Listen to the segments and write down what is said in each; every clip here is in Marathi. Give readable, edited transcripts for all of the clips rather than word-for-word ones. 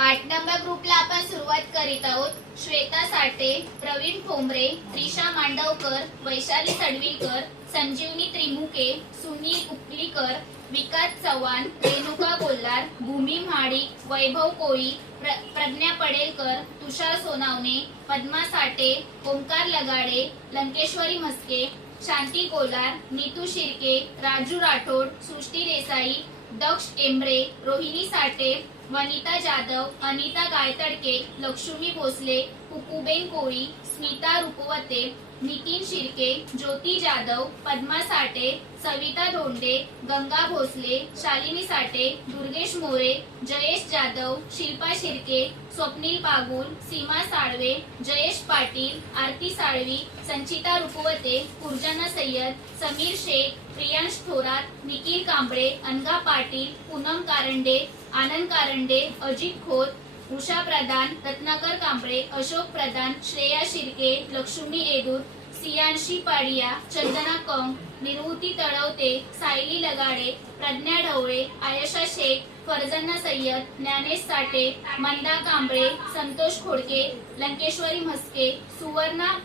8 नंबर ग्रुपला आपण सुरुवात करीत आहोत. श्वेता साठे, प्रवीण ठोंबरे, त्रिशा मांडवकर, वैशाली सडविलकर, संजीवनी त्रिमुके, सुनील उपलीकर, विकास चव्हाण, रेणुका गोल्हार, भूमी महाडिक, वैभव कोळी, प्रज्ञा पडेलकर, तुषार सोनावणे, पद्मा साठे, ओंकार लगाडे, लंकेश्वरी म्हस्के, शांती कोलार, नीतू शिर्के, राजू राठोड, सृष्टी देसाई, दक्ष एम्ब्रे, रोहिणी साठे, वनिता जाधव, अनिता गायतडके, लक्ष्मी भोसले, कुकुबेन कोळी, स्मिता रुपवते, नितीन शिर्के, ज्योती जाधव, पद्मा साठे, सविता धोंडे, गंगा भोसले, शालिनी साठे, दुर्गेश मोरे, जयेश जाधव, शिल्पा शिर्के, स्वप्नील पागुल, सीमा साळवे, जयेश पाटील, आरती साळवी, संचिता रुपवते, कुर्जना सय्यद, समीर शेख, प्रियांश थोरात, निखिल कांबळे, अनघा पाटील, पूनम कारंडे, आनंद कारंडे, अजित खोत, उषा प्रधान, रत्नाकर कांबळे, अशोक प्रधान, श्रेया शिर्के, लक्ष्मी एदूर, सियांशी पाडिया, चंदना कंग, निर्वृती तळवते, सायली लगाडे, प्रज्ञा ढवळे, आयशा शेख, फरजाना सय्यद, ज्ञानेश साठे, मंदा कांबळे, संतोष खोडके, लंकेश्वरी म्हस्के, सुवर्णा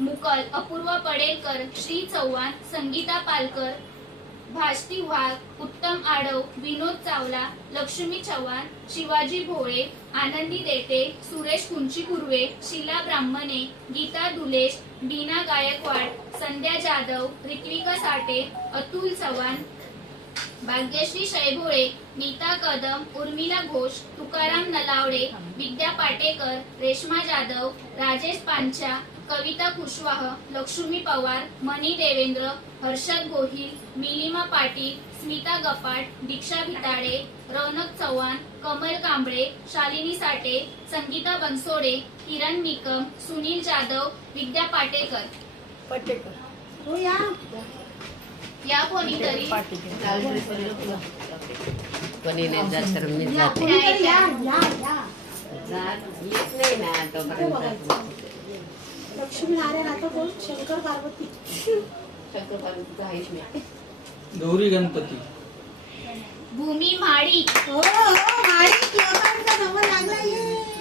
मुकल, अपूर्वा पडेलकर, श्री चव्हाण, संगीता पालकर, भाष्टी वाघ, उत्तम आडव, विनोद चावला, लक्ष्मी चव्हाण, शिवाजी भोळे, आनंदी देटे, सुरेश कुंची कुर्वे, शीला ब्राह्मणे, गीता दुलेश, बीना गायकवाड, संध्या जाधव, ऋत्विका साठे, अतुल चव्हाण, भाग्यश्री शैभोळे, नीता कदम, उर्मिला घोष, तुकाराम नलावडे, विद्या पाटेकर, रेश्मा जाधव, राजेश पांचा, कविता कुशवाह, लक्ष्मी पवार, मनी देवेंद्र, हर्षद गोहिल, मिलिमा पाटील, स्मिता गपाट, दीक्षा भिताडे, रौनक चव्हाण, कमल कांबळे, शालिनी साठे, संगीता बनसोडे, किरण निकम, सुनील जाधव, विद्या पाटेकर. या कोणीतरी कोणी नाही जात तर मी जाते नाही ना तोपर्यंत लक्ष्मी नारायण आता बोल. शंकर पार्वती. शंकर पार्वती आहेच मी. गौरी गणपती. भूमी महाडिक. हो हो, माडिक लोकांचा नंबर लागला.